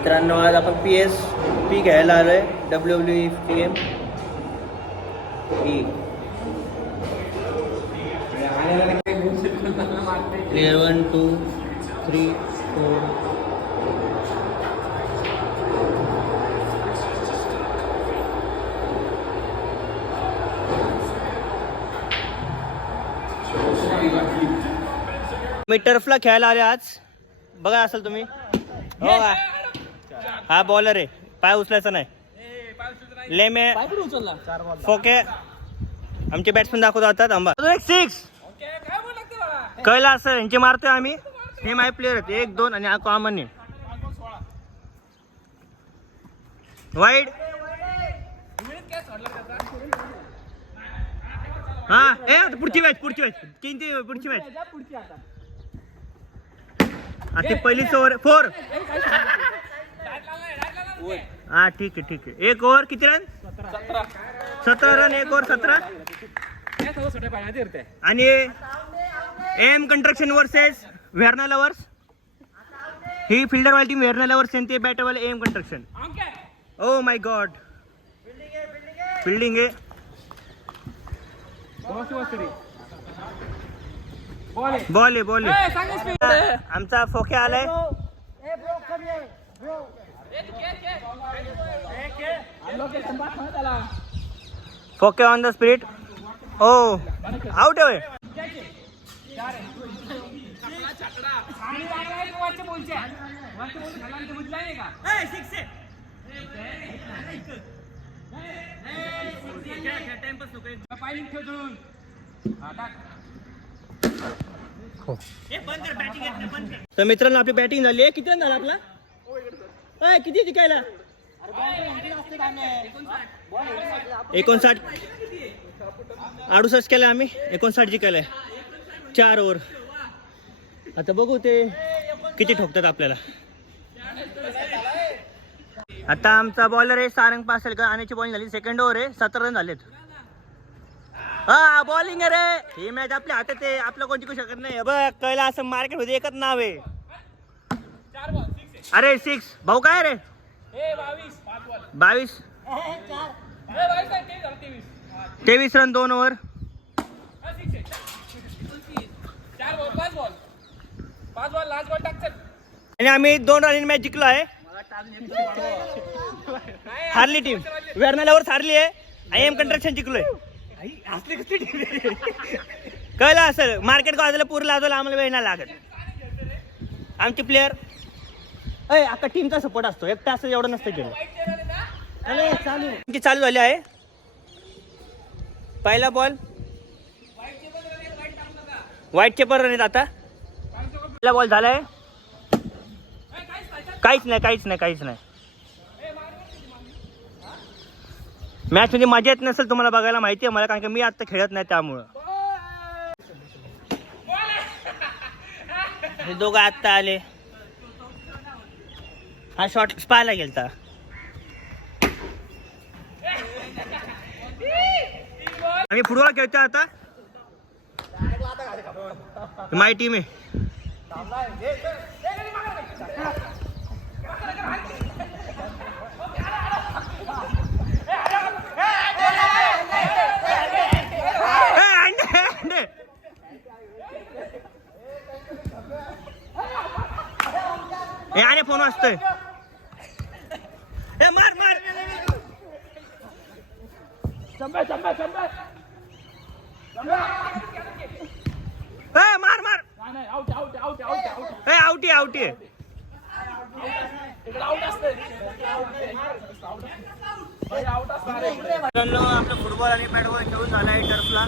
मित्रांनो आज आपण PSP घ्यायला आलोय WWE गेम प्लेयर 1 2 3 4 मी टर्फला खेळायला आले आज बघा असेल तुम्ही हो का हा बॉलर आहे पाय उचलायचा नाही लेमे फोके आमचे बॅट्समॅन दाखवत होतात आंबा 6 कळलं असं यांचे मारतोय आम्ही हे माय प्लेयर आहेत 1 2 आणि हा कॉमन आहे वाईड हा ए पुढची मॅच पुढची मॅच आता पहिलीच ओव्हर 4 हा ठीक आहे 1 ओव्हर किती रन 17 रन 1 ओव्हर 17 आणि M construction versus Verna lovers ही फिल्डर वाली टीम व्हेर्ना लवर्स आणि ते बॅटर वाले M construction oh my god fielding आहे बॉल आमचा फोके आलाय फोके on the spirit oh out आहे तर मित्रांनो आपली बॅटिंग झाली आहे किती रन झाला आपला किती जिंकायला 59 68 केलं आम्ही 59 जिंकायला 4 ओव्हर आता बघू ते किती ठोकतात आपल्याला आता आमचा बॉलर आहे सारंग पासेल का आणायची बॉलिंग झाली सेकंड ओव्हर आहे 17 रन झालेत हा बॉलिंग आहे रे ही मॅच आपल्या हातात आहे आपलं कोण जिंकू शकत नाही बघ कळलं असं मार्केट मध्ये एकच नाव आहे अरे 6 भाऊ काय रे 22 23 रन 2 ओव्हर आणि आम्ही 2 रन मॅच जिंकलो आहे हारली टीम व्हेर्ना लवर्स हारली आहे आय एम कंस्ट्रक्शन जिंकलोय कळलं असेल मार्केट गावाला पूर लाजवलं आम्हाला वेळ नाही लागत आमचे प्लेयर अख्खा टीमचा सपोर्ट असतो एकटा असं एवढं नसतं केलं चालू झाली आहे पहिला बॉल व्हाईटचे पण रन आहेत आता पहिला बॉल झालाय काहीच नाही मॅच मध्ये मजा येत नसेल तुम्हाला बघायला माहिती आहे मला कारण की मी आता खेळत नाही त्यामुळं हे दोघं आत्ता आले हा शॉट पाहायला गेलता आम्ही फुटबॉल खेळतो आता माझी टीम आहे याने फोन वाजतोय मार आउट आपलं फुटबॉल आणि बॅटबॉल खेळून झालाय टर्फला